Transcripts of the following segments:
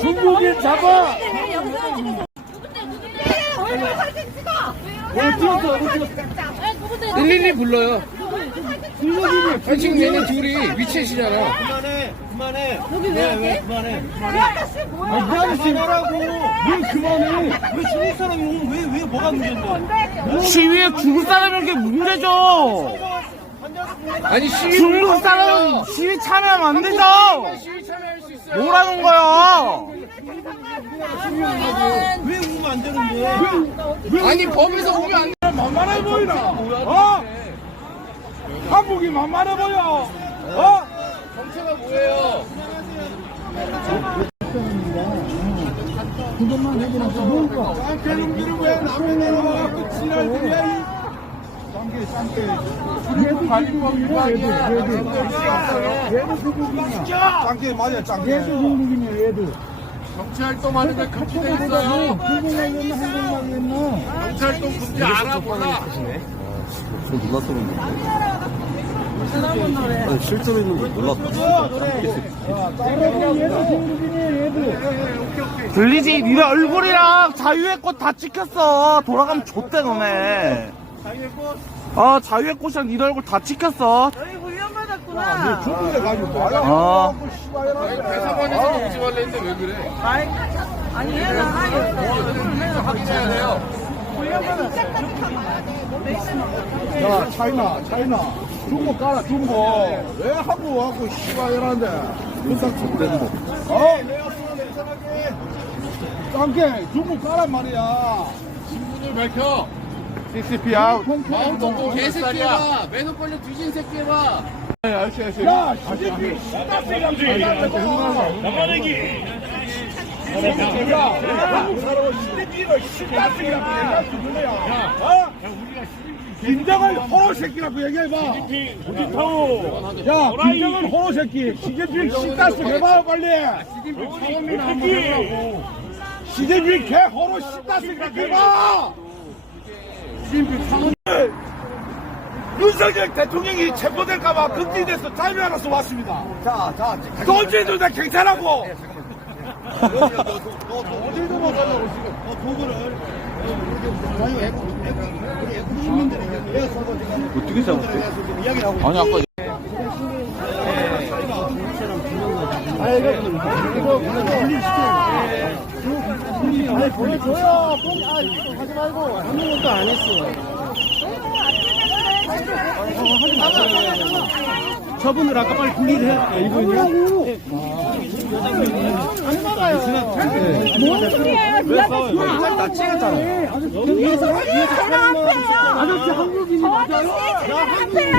중국인 잡아! 찍었어. 112 불러요. 아니, 지금 얘네 둘이 위치시잖아. 그만해, 그만해. 여기 왜 이렇게? 그만해. 뭐 아, 아저씨 말하고. 왜 그만해? 왜 중국 사람이 오면 왜, 왜 뭐가 문제인데? 시위에 중국 사람이 게 문제죠. 아니, 시위. 중국 사람은 시위 참여하면 안 되죠. 시위 참여할 수 있어요. 뭐라는 거야? 왜 오면 안 되는데? 아니, 법에서 오면 안 돼. 만만해 보이나? 어? 한국이 만만해 보여. 어? 정체가 뭐예요? 놈들은 왜 남의 나라 와갖고 지랄들이야, 이. 관리법 위반이야. 짱게 맞아, 짱게. 얘도 중국이네, 얘도. 정치 활동하는데 그렇게 돼 있어요. 정치 활동 금지 알아보라. 실제로 있는 걸 몰랐어. 들리지? 니네 얼굴이랑 자유의 꽃 다 찍혔어. 돌아가면 좆대 너네. 어 자유의 꽃이랑 니네 얼굴 다 찍혔어. 중국에 가지고? 어. 대사관에서 오지 말랬는데 왜 그래? 확인해야 돼요. 야, 차이나, 차이나. 중국 가라, 중국. 왜 한국 와갖고 씨발 이러는데. 쳐버리는 거. 어? 짱게, 중국 가란 말이야. 신분을 밝혀. CCP 아웃. 마음 먹고 개새끼야. 매너 걸려 뒤진 새끼 봐. 야, 시집이 나만에기. 야, 한국 사람은 시집이를 신다스이라고 얘기할 수 있는 거야. 어? 김정은 호로 새끼라고 얘기해봐. 야, 김정은 호로 새끼. 시진핑 신다스 해봐, 빨리. 시진핑 개 호로 신다스라고 해봐. 윤석열 대통령이 체포될까봐 금지돼서 자유하라서 왔습니다. 자, 자, 돈지도 다 경찰하고. 어딜 도망가려고 지금 어, 도구를 자유 애국 애국 우리 애국 시민들에게 내어서도 지금 어떻게 잡았어? 이야기를 하고 아니 아까 아 이거 이거 분리시켜야 돼. 아니 보여줘요. 뽕, 아 이거 하지 말고 아무것도 안 했어. 저분을 아까 빨리 분리를 해. 이분이요? 안 나가요. 뭔? 미안해. 나 찍었잖아. 위에서 쟤랑 한패야. 아저씨 한국인이 저 맞아요? 아저씨 한패야.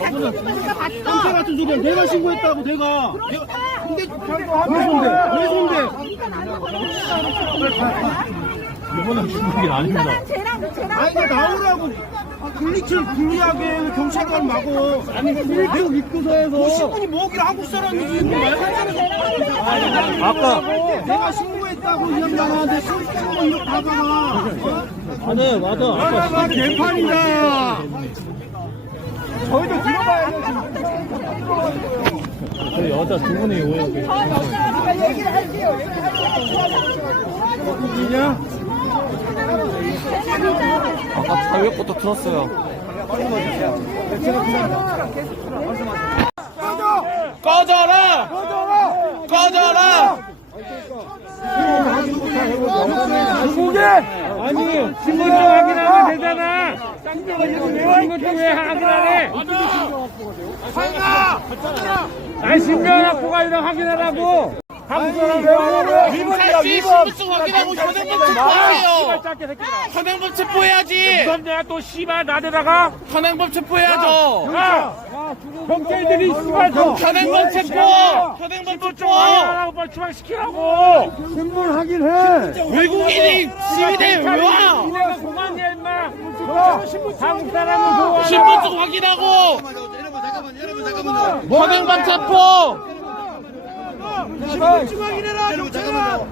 아저씨 찍으면서 깜짝 봤어. 같은. 내가 신고했다고 내가. 그러니까. 왜 손대? 이거는 중국이 아닙니다. 아니 나오라고 분리칠 분리하게 경찰관 마고 아니 필리핀 입구서에서 50분이 뭐길래 한국 사람이지 뭐 말도 아까 내가 신고했다고 이 양반한테 신고하고 이거 봐봐. 맞아요 맞아. 아까 개판이다. 저희도 들어봐야죠 지금 여자 두 분이 오해하게 얘기를 할게요. 얘기를 할게요. 이냐? 아까 자유의 꽃도 들었어요. 꺼져라! 꺼져라! 중국에 아니 신분 좀 확인하면 되잖아. 신분 좀왜 확인 안 해? 아니 신변 확보가 아니라 확인하라고. 한국 사람 왜 하라고? 민사 씨 신분증 확인하고 현행범 체포하세요! 현행범 체포해야지! 무섭냐 또 씨발 나대다가 현행범 체포해야죠! 야 경찰들이 씨발 저 현행범 체포! 현행범 체포! 확인하라고 빨리 추방시키라고. 신분 확인해. 외국인이 시위대에 왜 와? 니네가 고만이야 임마. 한국 사람은 좋아. 신분증 확인하고! 현행범 체포! 확인해라 경찰아.